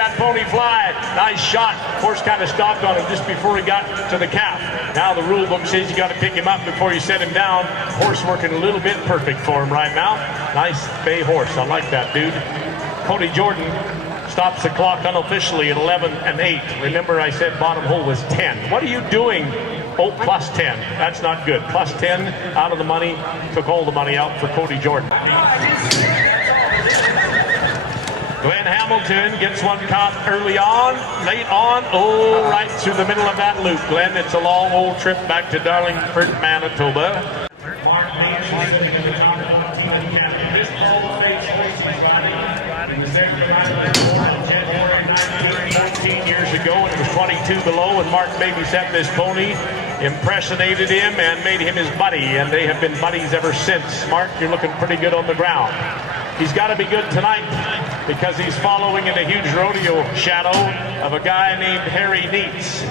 that pony fly. Nice shot. Horse kind of stopped on him just before he got to the calf. Now the rule book says you got to pick him up before you set him down. Horse working a little bit perfect for him right now. Nice bay horse. I like that, dude. Cody Jordan stops the clock unofficially at 11-8. Remember I said bottom hole was 10. What are you doing? Oh, plus 10. That's not good. Plus 10 out of the money. Took all the money out for Cody Jordan. Glen Hamilton gets one caught early on, late on, oh, right through the middle of that loop. Glen, it's a long old trip back to Darlingford, Manitoba. Years ago, and it was 22 below, and Mark babysat this pony, impersonated him, and made him his buddy, and they have been buddies ever since. Mark, you're looking pretty good on the ground. He's got to be good tonight because he's following in a huge rodeo shadow of a guy named Harry Neitz.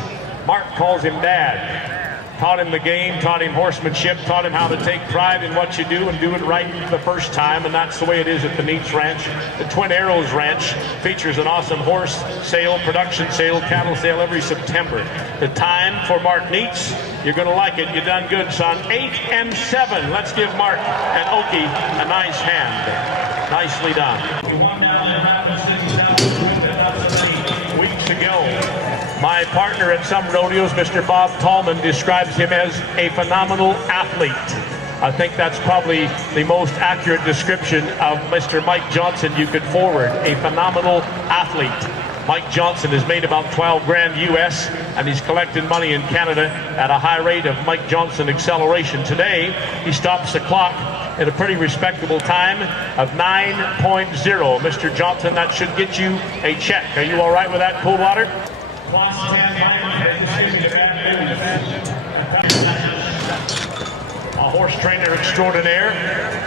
Mark calls him Dad. Taught him the game, taught him horsemanship, taught him how to take pride in what you do and do it right the first time, and that's the way it is at the Neitz Ranch. The Twin Arrows Ranch features an awesome horse sale, production sale, cattle sale every September. The time for Mark Neitz, you're going to like it. You done good, son. 8-7. Let's give Mark and Okie a nice hand. Nicely done. Weeks ago, my partner at some rodeos, Mr. Bob Tallman, describes him as a phenomenal athlete. I think that's probably the most accurate description of Mr. Mike Johnson you could forward. A phenomenal athlete. Mike Johnson has made about 12 grand US, and he's collecting money in Canada at a high rate of Mike Johnson acceleration. Today, he stops the clock at a pretty respectable time of 9.0. Mr. Johnson, that should get you a check. Are you all right with that, Coldwater? A horse trainer extraordinaire,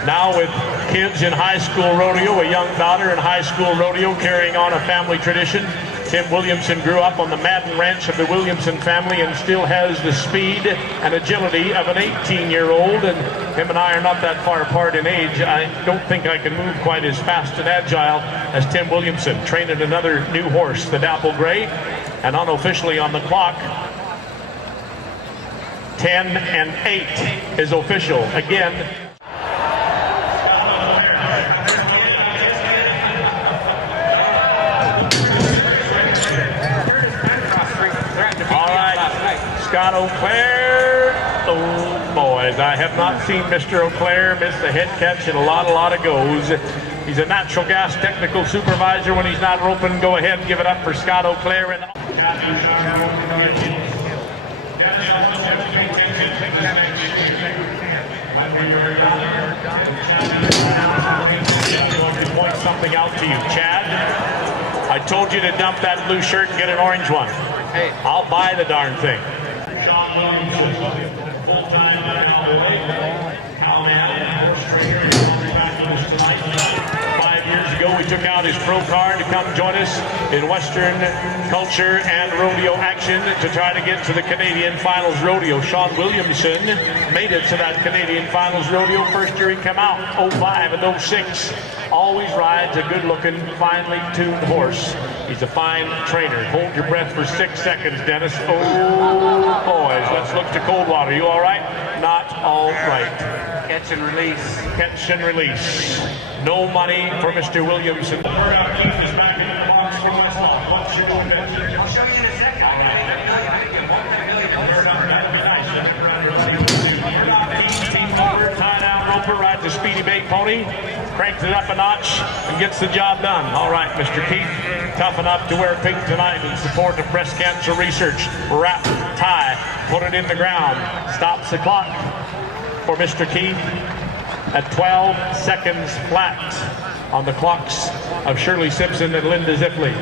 now with kids in high school rodeo, a young daughter in high school rodeo carrying on a family tradition. Tim Williamson grew up on the Madden Ranch of the Williamson family and still has the speed and agility of an 18-year-old, and him and I are not that far apart in age. I don't think I can move quite as fast and agile as Tim Williamson. Training another new horse, the Dapple Gray, and unofficially on the clock, 10-8 is official. Again, all right, Scott O'Clair. Oh, boys, I have not seen Mr. O'Clair miss a head catch in a lot of goes. He's a natural gas technical supervisor. When he's not roping, go ahead and give it up for Scott O'Clair. Point something out to you, Chad. I told you to dump that blue shirt and get an orange one. Hey, I'll buy the darn thing. Shawn Williamson, full-time we took out his pro car to come join us in Western culture and rodeo action to try to get to the Canadian Finals Rodeo. Shawn Williamson made it to that Canadian Finals Rodeo. First year he came out, 05 and 06. Always rides a good-looking, finely tuned horse. He's a fine trainer. Hold your breath for 6 seconds, Dennis. Oh, boys, let's look to Coldwater. You all right? Not all right. Catch and release. Catch and release. No money for Mr. Williamson. Murdock is back in the box for Westlaw. What's your doing, Ben? I'll show you in a second. Tied out roper rides a speedy bay pony, cranks it up a notch, and gets the job done. All right, Mr. Keith, tough enough to wear pink tonight in support of breast cancer research. Wrap, tie, put it in the ground. Stops the clock for Mr. Keith at 12 seconds flat on the clocks of Shirley Simpson and Linda Zipley.